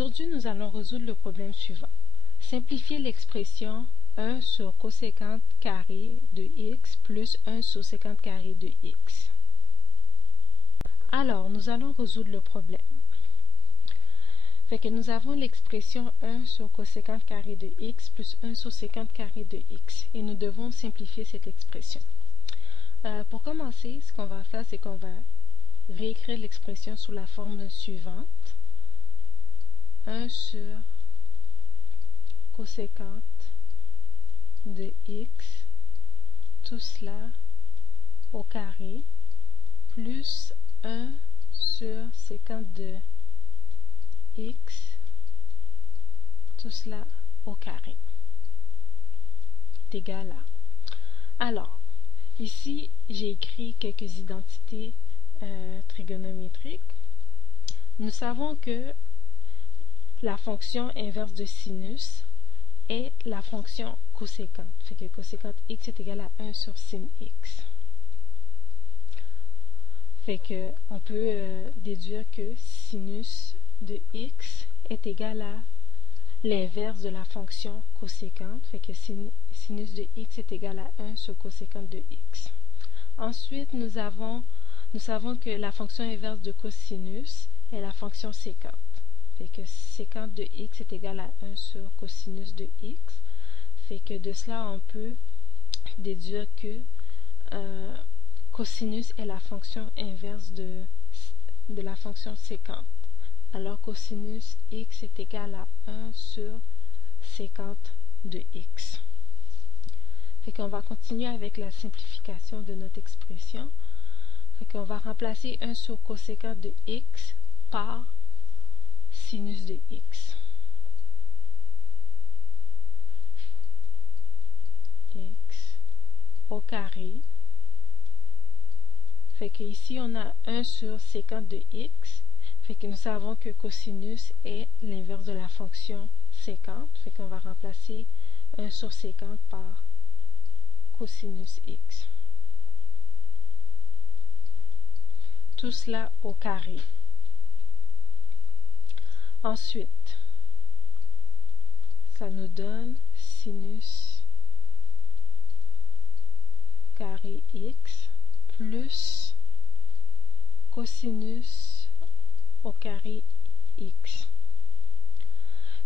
Aujourd'hui, nous allons résoudre le problème suivant. Simplifier l'expression 1 sur coséquente carré de x plus 1 sur séquente carré de x. Alors, nous allons résoudre le problème. Fait que nous avons l'expression 1 sur coséquente carré de x plus 1 sur séquente carré de x. Et nous devons simplifier cette expression. Pour commencer, ce qu'on va faire, c'est qu'on va réécrire l'expression sous la forme suivante. 1 sur coséquente de x, tout cela au carré, plus 1 sur séquente de x, tout cela au carré, est égal à. Alors, ici, j'ai écrit quelques identités trigonométriques. Nous savons que la fonction inverse de sinus est la fonction coséquente. Fait que coséquente x est égal à 1 sur sin x. Fait que on peut déduire que sinus de x est égal à l'inverse de la fonction coséquente. Fait que sinus de x est égal à 1 sur coséquente de x. Ensuite, nous savons que la fonction inverse de cosinus est la fonction séquente. Fait que séquente de x est égal à 1 sur cosinus de x. Fait que de cela, on peut déduire que cosinus est la fonction inverse de la fonction séquente. Alors cosinus x est égal à 1 sur séquente de x. Fait qu'on va continuer avec la simplification de notre expression. Fait qu'on va remplacer 1 sur coséquente de x par sinus de x. X au carré. Fait que ici on a 1 sur séquente de x. Fait que nous savons que cosinus est l'inverse de la fonction séquente. Fait qu'on va remplacer 1 sur séquente par cosinus x. Tout cela au carré. Ensuite, ça nous donne sinus carré x plus cosinus au carré x.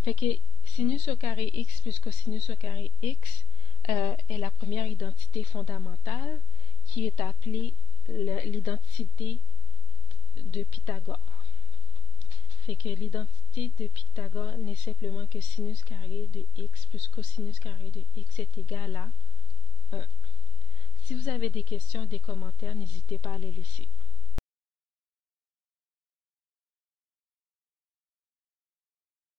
Fait que sinus au carré x plus cosinus au carré x est la première identité fondamentale qui est appelée l'identité de Pythagore. Fait que l'identité de Pythagore n'est simplement que sinus carré de x plus cosinus carré de x est égal à 1. Si vous avez des questions ou des commentaires, n'hésitez pas à les laisser.